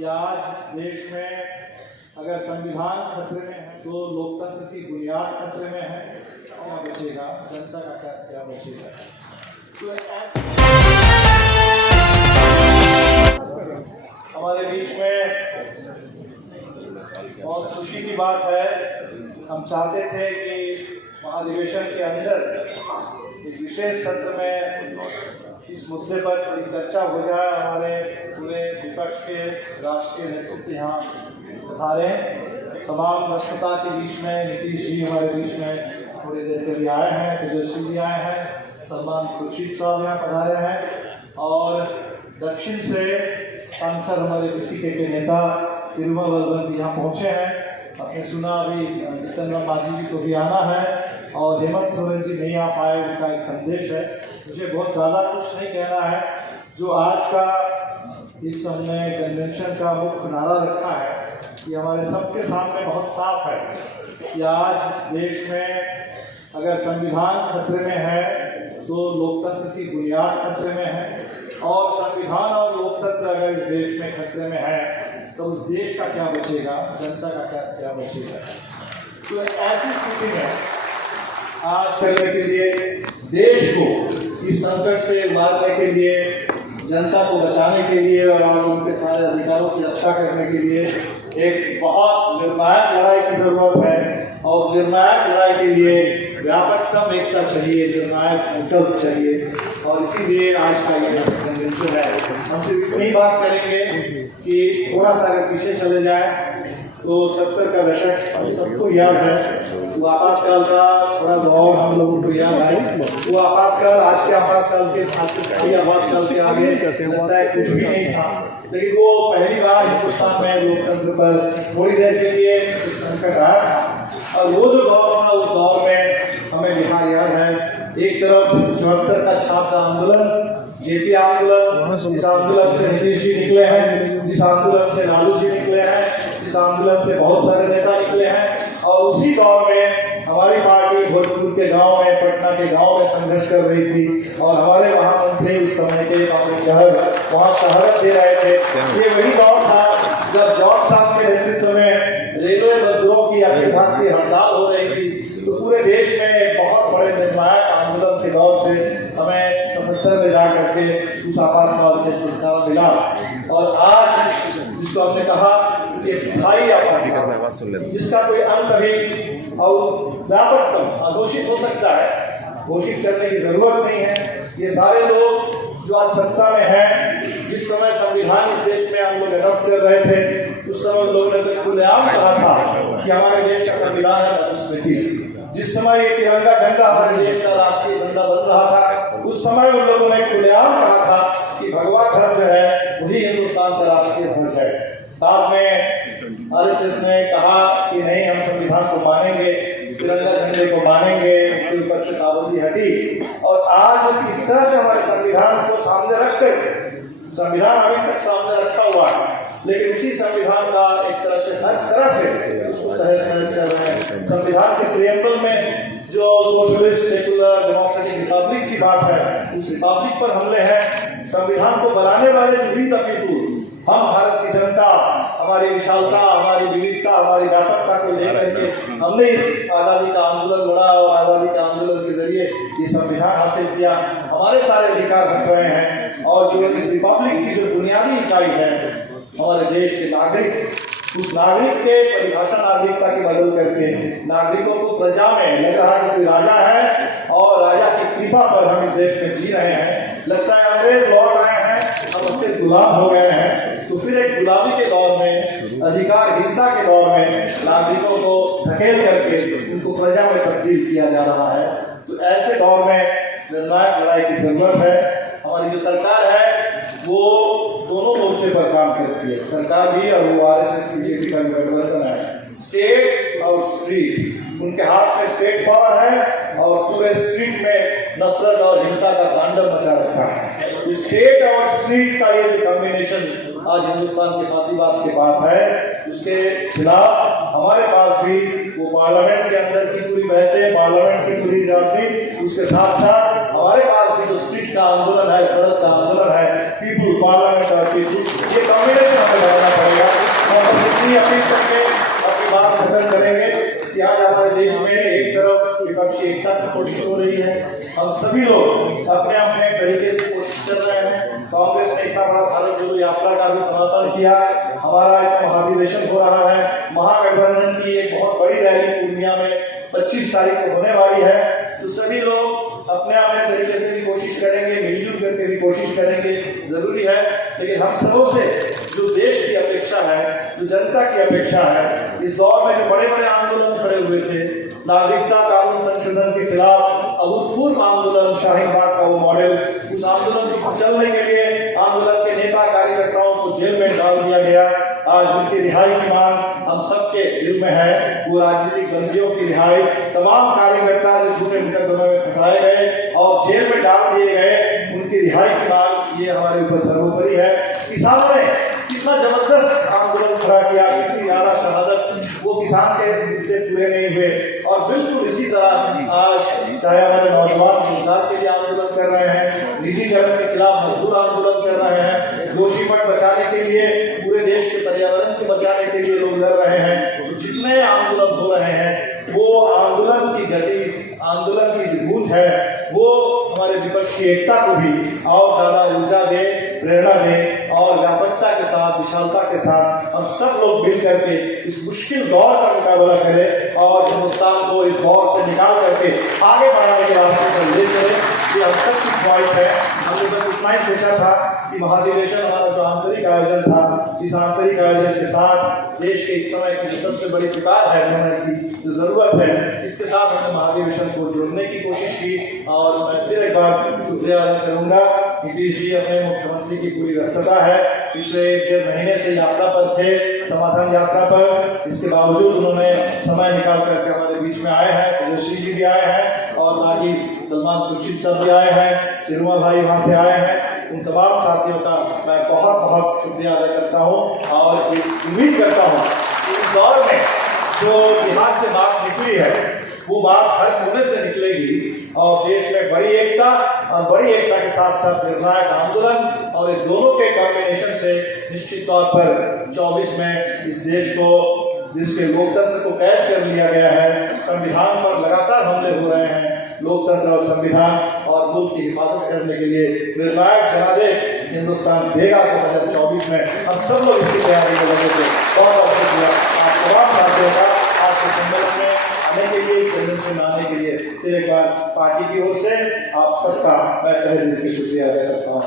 कि आज देश में अगर संविधान खतरे में है तो लोकतंत्र की बुनियाद खतरे में है। क्या बचेगा, जनता का क्या बचेगा। तो ऐसे हमारे बीच में बहुत खुशी की बात है। हम चाहते थे कि महाधिवेशन के अंदर एक विशेष सत्र में इस मुद्दे पर थोड़ी चर्चा हो जाए। हमारे पूरे विपक्ष के राष्ट्रीय नेतृत्व यहाँ पधारे, तमाम व्यस्तता के बीच में नीतीश जी हमारे बीच में थोड़ी देर के लिए आए हैं, तेजस्वी जी आए हैं, सलमान खुर्शीद साहब यहाँ पधारे हैं और दक्षिण से सांसद हमारे किसी के नेता तिरुमल बलवंत यहाँ पहुँचे हैं। आपने सुना अभी जितेंद्र मांझी जी को भी आना है और हेमंत सोरेन जी नहीं आ पाए, उनका एक संदेश है। मुझे बहुत ज़्यादा कुछ नहीं कहना है। जो आज का इस हमने कन्वेंशन का मुख्य नारा रखा है ये हमारे सबके सामने बहुत साफ है कि आज देश में अगर संविधान खतरे में है तो लोकतंत्र की बुनियाद खतरे में है, और संविधान और लोकतंत्र अगर इस देश में खतरे में है तो उस देश का क्या बचेगा, जनता का क्या बचेगा। तो ऐसी स्थिति में आज करने के लिए, देश को इस संकट से उबारने के लिए, जनता को बचाने के लिए और उनके सारे अधिकारों की रक्षा करने के लिए एक बहुत निर्णायक लड़ाई की जरूरत है। और निर्णायक लड़ाई के लिए व्यापकतम एकता चाहिए, निर्णायक संकल्प चाहिए, और इसीलिए आज का ये कन्वेंशन है। हम सिर्फ इतनी बात करेंगे कि थोड़ा सा अगर पीछे चले जाए तो 70 का दशक हम सबको याद है। वो आपातकाल का थोड़ा दौर हम लोगों को याद है। वो आपातकाल आज के आपातकाल के आपातकाल के आगे लगता है कुछ भी नहीं था, लेकिन वो पहली बार हिंदुस्तान में लोकतंत्र पर थोड़ी देर के लिए संकट आया था। और वो जो दौर था उस दौर में हमें बिहार याद है। एक तरफ 74 का छात्र आंदोलन, जेपी आंदोलन, जिस आंदोलन से नीतीश जी निकले हैं, जिस आंदोलन से लालू जी निकले हैं, जिस आंदोलन से बहुत सारे नेता निकले हैं, और उसी दौर में हमारी पार्टी भोजपुर के गांव में, पटना के गांव में संघर्ष कर रही थी और हमारे महामंत्री उस समय के वहाँ शहादत दे रहे थे। ये वही दौर था जब जॉर्ज साहब के नेतृत्व में रेलवे मजदूरों की अखिल भारतीय हड़ताल हो रही थी। तो पूरे देश में एक बहुत बड़े निर्णायक आंदोलन के दौर से हमें 77 में जा करके उस आपातकाल से छुटकारा मिला। और आज जिसको हमने कहा कि स्थायी आपातकाल, जिसका कोई अंत अभी और व्यापकतम अघोषित हो सकता है, घोषित करने की जरूरत नहीं है। ये सारे लोग जो आज सत्ता में हैं, जिस समय संविधान इस देश में हम लोग अडॉप्ट कर रहे थे उस समय लोगों ने तो खुलेआम कहा था कि हमारे देश का संविधान है मनुस्मृति। जिस समय ये तिरंगा झंडा हमारे देश का राष्ट्रीय झंडा बन रहा था उस समय उन लोगों ने खुलेआम कहा था कि भगवा ध्वज जो है वही हिंदुस्तान का राष्ट्रीय ध्वज है। बाद में आरएसएस ने कहा कि नहीं, हम संविधान को मानेंगे, तिरंगा झंडे को मानेंगे, उसके ऊपर से पाबंदी हटी। और आज इस तरह से हमारे संविधान को सामने रखकर, संविधान अभी तक सामने रखा हुआ है, लेकिन उसी संविधान का एक तरह से हर तरह से उसको तहस नहस कर रहे हैं। संविधान के प्रिएम्बल में जो सोशलिस्ट, सेकुलर, डेमोक्रेटिक रिपब्लिक की बात है, उस रिपब्लिक पर हमले हैं। संविधान को बनाने वाले जो भी पीपुल, हम भारत की जनता, हमारी विशालता, हमारी विविधता, हमारी व्यापकता को लेकर के हमने इस आज़ादी का आंदोलन लड़ा और आज़ादी के आंदोलन के जरिए ये संविधान हासिल किया। हमारे सारे अधिकार रख रहे हैं। और जो इस रिपब्लिक की जो बुनियादी इकाई है हमारे देश के नागरिक, उस नागरिक के परिभाषा नागरिकता की बदल करके नागरिकों को प्रजा में लग रहा है कि कोई राजा है और राजा की कृपा पर हम इस देश में जी रहे हैं। लगता है अंग्रेज लौट रहे हैं, हम उसके गुलाम हो गए हैं। तो फिर एक गुलामी के दौर में, अधिकारहीनता के दौर में नागरिकों को धकेल करके उनको प्रजा में तब्दील किया जा रहा है। तो ऐसे दौर में निर्णायक लड़ाई की जरूरत है। हमारी जो सरकार है वो दोनों मोर्चे पर काम करती है, सरकार भी और वो आरएसएस बीजेपी का गठबंधन है। स्टेट और स्ट्रीट, उनके हाथ में स्टेट पावर है और पूरे स्ट्रीट में नफरत और हिंसा का तांडव मचा रखा है। तो स्टेट और स्ट्रीट का ये जो कॉम्बिनेशन आज हिंदुस्तान के फांसीबाद के पास है, उसके खिलाफ हमारे पास भी वो पार्लियामेंट के अंदर की पूरी बहसें, पार्लियामेंट की पूरी राजनीति, उसके साथ साथ हमारे पास भी जो स्ट्रीट का आंदोलन है, सड़क का आंदोलन है, पीपुल पार्लियामेंट और पीपुल, ये कॉम्बिनेशन हमें बनाना पड़ेगा। में कोशिश हो रही है। हम सभी लोग अपने अपने तरीके से कोशिश कर रहे हैं। कांग्रेस ने इतना बड़ा भारत जोड़ो यात्रा का भी समर्थन किया, हमारा एक महाधिवेशन हो रहा है, महागठबंधन की एक बहुत बड़ी रैली पूर्णिया में 25 तारीख को होने वाली है। तो सभी लोग अपने अपने तरीके से भी कोशिश करेंगे, मिलजुल करके भी कोशिश करेंगे, जरूरी है। लेकिन हम सबों से जो देश की अपेक्षा है, जो जनता की अपेक्षा है, इस दौर में जो बड़े बड़े आंदोलन खड़े हुए थे, नागरिकता कानून संशोधन के खिलाफ अभूतपूर्व आंदोलन, शाहीन बाग का वो मॉडल, उस आंदोलन को चलने के लिए आंदोलन के नेता कार्यकर्ताओं को जेल में डाल दिया गया। आज उनकी रिहाई की मांग हम सबके दिल में है। वो राजनीतिक बंदियों की रिहाई, तमाम कार्यकर्ता जो झूठे मुकदमों में फंसाए गए और जेल में डाल दिए गए, उनकी रिहाई की मांग ये हमारे ऊपर सर्वोपरि है। किसानों ने कितना जबरदस्त आंदोलन खड़ा किया, कितनी ज्यादा शहादत, वो किसान के मुद्दे पूरे नहीं हुए। और बिल्कुल इसी तरह आज चाहे हमारे नौजवान रोजगार के लिए आंदोलन कर रहे हैं, निजीकरण के खिलाफ मजदूर आंदोलन कर रहे हैं, जोशीमठ बचाने के लिए, पूरे देश के पर्यावरण को बचाने के लिए लोग लड़ रहे हैं। जितने आंदोलन हो रहे हैं, वो आंदोलन की गति, आंदोलन की जो गूंज है, वो हमारे विपक्ष की एकता को भी और ज्यादा ऊर्जा दे, प्रेरणा दे और व्यापकता के साथ, विशालता के साथ हम सब लोग मिल करके इस मुश्किल दौर का मुकाबला करें और हिंदुस्तान को इस दौर से निकाल करके आगे बढ़ाने के रास्ते पर ले चले। ये हम सब की ख्वाहिश है। हमने बस इतना ही सोचा था कि महाधिवेशन हमारा जो आंतरिक आयोजन था, इस आंतरिक आयोजन के साथ देश के इस समय की सबसे बड़ी पुकार है, समय की जो जरूरत है, इसके साथ हमने महाधिवेशन को जोड़ने की कोशिश की। और मैं फिर एक बार शुक्रिया अदा करूंगा। नीतीश जी अपने मुख्यमंत्री की पूरी व्यस्तता है, पिछले 1.5 महीने से यात्रा पर थे, समाधान यात्रा पर, इसके बावजूद उन्होंने समय निकाल करके हमारे बीच में आए हैं। तेजस्वी जी भी आए हैं और बाकी सलमान खुर्शीद साहब भी आए हैं, चिरुमा भाई वहाँ से आए हैं। उन तमाम साथियों का मैं बहुत बहुत शुक्रिया अदा करता हूँ और उम्मीद करता हूँ कि इस दौर में जो बिहार से बात निकली है, वो बात हर कोने से निकलेगी और देश में बड़ी एकता और बड़ी एकता के साथ साथ निर्णायक आंदोलन और इन दोनों के कॉम्बिनेशन से निश्चित तौर पर 24 में इस देश को, जिसके लोकतंत्र को कैद कर लिया गया है, संविधान पर लगातार हमले हो रहे हैं, लोकतंत्र और संविधान और मुल्क की हिफाजत करने के लिए निर्णायक जनादेश हिंदुस्तान देगा। 2024 में हम सब लोग इसकी तैयारी में लगे थे। बहुत बहुत शुक्रिया आप तमाम साथियों का आज के सम्मेलन में आने के लिए, सम्मेलन में आने के लिए। फिर एक बार पार्टी की ओर से आप सबका मैं तहे दिल से शुक्रिया अदा करता हूँ।